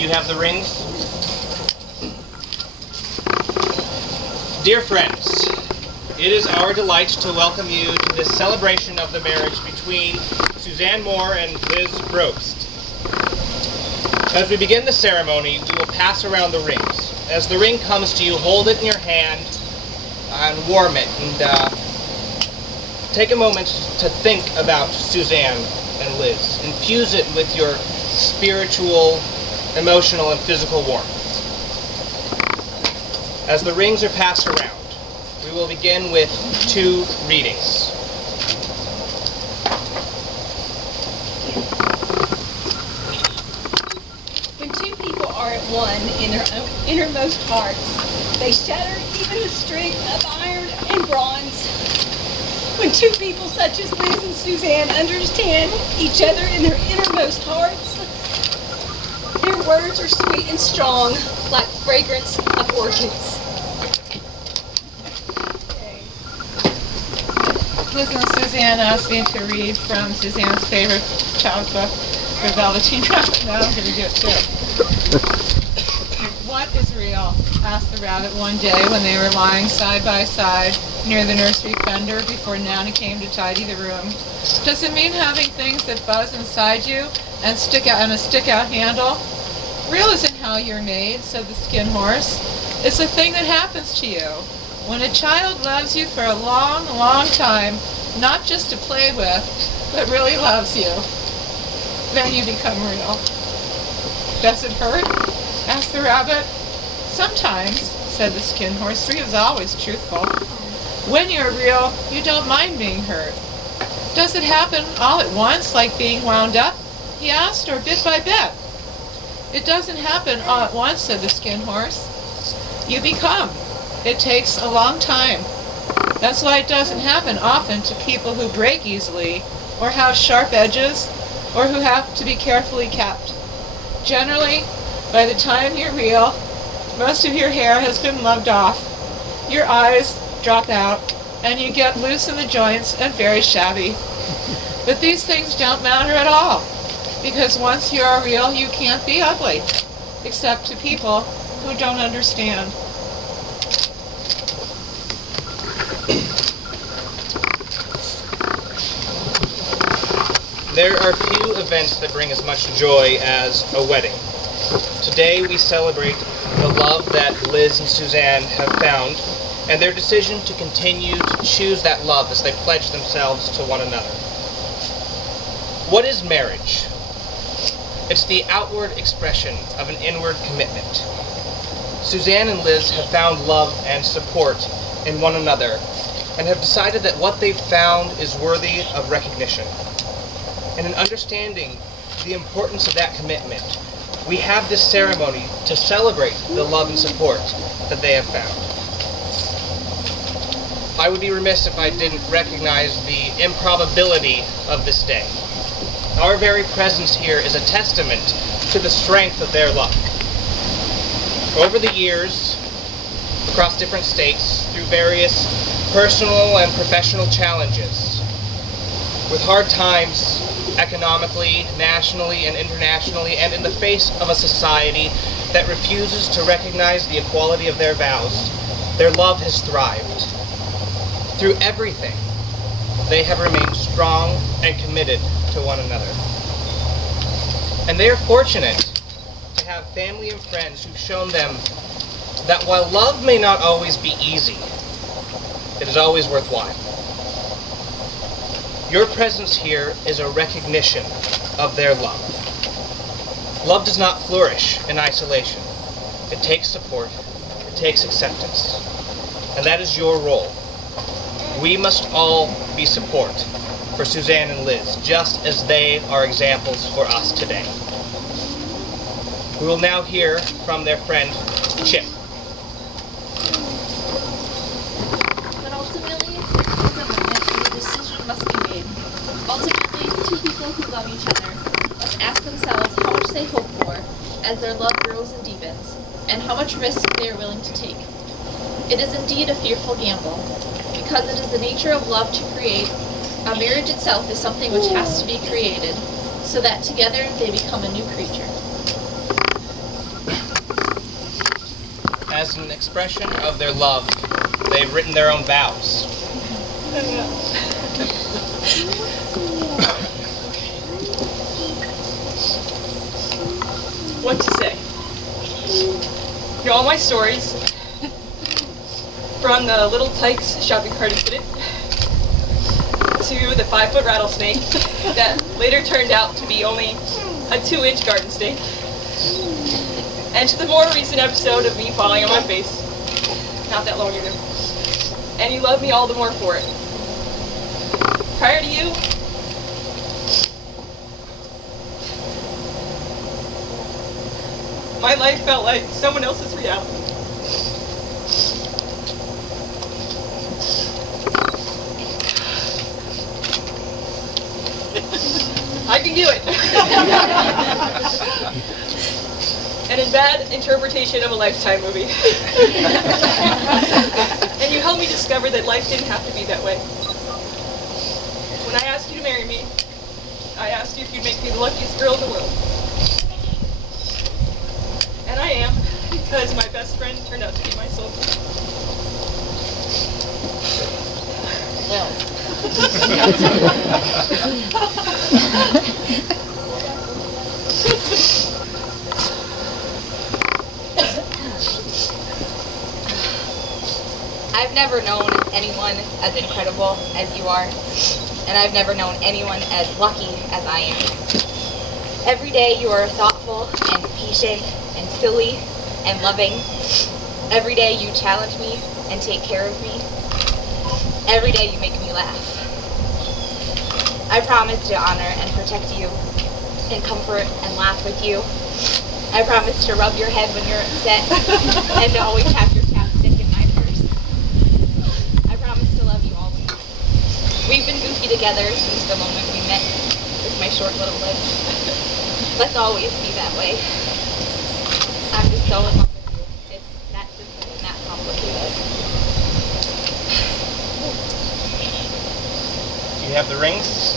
do you have the rings? Dear friends, it is our delight to welcome you to this celebration of the marriage between Suzanne Moore and Liz Probst. As we begin the ceremony, we will pass around the rings. As the ring comes to you, hold it in your hand and warm it, and take a moment to think about Suzanne and Liz. Infuse it with your spiritual, emotional, and physical warmth. As the rings are passed around, we will begin with 2 readings. When 2 people are at one in their own innermost hearts, they shatter even the strength of iron and bronze. When 2 people such as Liz and Suzanne understand each other in their innermost hearts, their words are sweet and strong, like fragrance of orchids. Liz and Suzanne asked me to read from Suzanne's favorite child's book, The Velveteen Rabbit. Now I'm going to do it too. What is real? Asked the rabbit one day when they were lying side by side near the nursery fender before Nana came to tidy the room. Does it mean having things that buzz inside you and stick out on a stick-out handle? Real isn't how you're made, said the skin horse. It's a thing that happens to you. When a child loves you for a long, long time, not just to play with, but really loves you, then you become real. Does it hurt? Asked the rabbit. Sometimes, said the skin horse, for he was always truthful. When you're real, you don't mind being hurt. Does it happen all at once, like being wound up? He asked, or bit by bit? It doesn't happen all at once, said the skin horse. You become. It takes a long time. That's why it doesn't happen often to people who break easily, or have sharp edges, or who have to be carefully kept. Generally, by the time you're real, most of your hair has been loved off. Your eyes drop out, and you get loose in the joints and very shabby. But these things don't matter at all, because once you are real, you can't be ugly, except to people who don't understand. There are few events that bring as much joy as a wedding. Today we celebrate the love that Liz and Suzanne have found, and their decision to continue to choose that love as they pledge themselves to one another. What is marriage? It's the outward expression of an inward commitment. Suzanne and Liz have found love and support in one another, and have decided that what they've found is worthy of recognition. And in understanding the importance of that commitment, we have this ceremony to celebrate the love and support that they have found. I would be remiss if I didn't recognize the improbability of this day. Our very presence here is a testament to the strength of their love. Over the years, across different states, through various personal and professional challenges, with hard times economically, nationally, and internationally, and in the face of a society that refuses to recognize the equality of their vows, their love has thrived. Through everything, they have remained strong and committed to one another. And they are fortunate to have family and friends who've shown them that while love may not always be easy, it is always worthwhile. Your presence here is a recognition of their love. Love does not flourish in isolation. It takes support, it takes acceptance, and that is your role. We must all be support for Suzanne and Liz, just as they are examples for us today. We will now hear from their friend, Chip. But ultimately, there's a moment when a decision must be made. Ultimately, 2 people who love each other must ask themselves how much they hope for as their love grows and deepens, and how much risk they are willing to take. It is indeed a fearful gamble, because it is the nature of love to create. A marriage itself is something which has to be created, so that together they become a new creature. as an expression of their love, they've written their own vows. What to say? You know, all my stories, from the little Tykes shopping cart incident to the 5-foot rattlesnake that later turned out to be only a 2-inch garden snake, and to the more recent episode of me falling on my face, not that long ago. And you love me all the more for it. Prior to you, my life felt like someone else's reality. I can do it. And in bad interpretation of a Lifetime movie. And you helped me discover that life didn't have to be that way. When I asked you to marry me, I asked you if you'd make me the luckiest girl in the world. And I am, because my best friend turned out to be my soulmate. Well. I've never known anyone as incredible as you are, and I've never known anyone as lucky as I am. Every day you are thoughtful and patient and silly and loving. Every day you challenge me and take care of me. Every day you make me laugh. I promise to honor and protect you and comfort and laugh with you. I promise to rub your head when you're upset and to always have your chapstick in my purse. I promise to love you all the more. We've been goofy together since the moment we met with my short little lips. Let's always be that way. I'm just so in love with you. It's that simple and that complicated. Do you have the rings?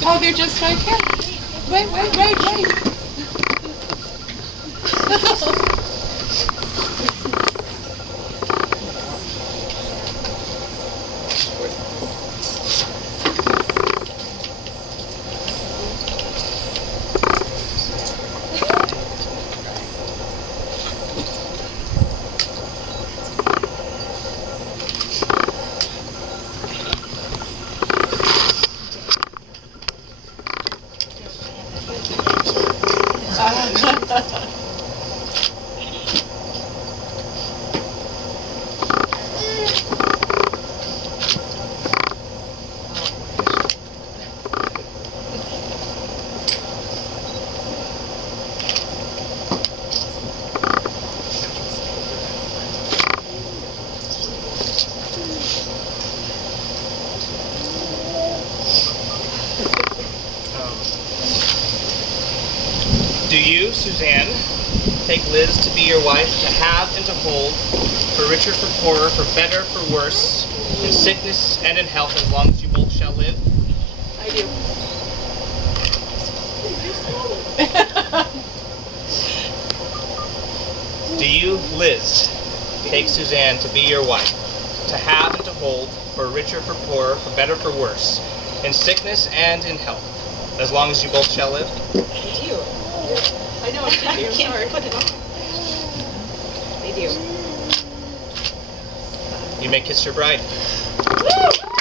Oh, they're just right here. Wait. Do you, Suzanne, take Liz to be your wife, to have and to hold, for richer, for poorer, for better, for worse, in sickness and in health, as long as you both shall live? I do. Do you, Liz, take Suzanne to be your wife, to have and to hold, for richer, for poorer, for better, for worse, in sickness and in health, as long as you both shall live? They do. I know what to do. I can't put it on. They do. You may kiss your bride. Woo!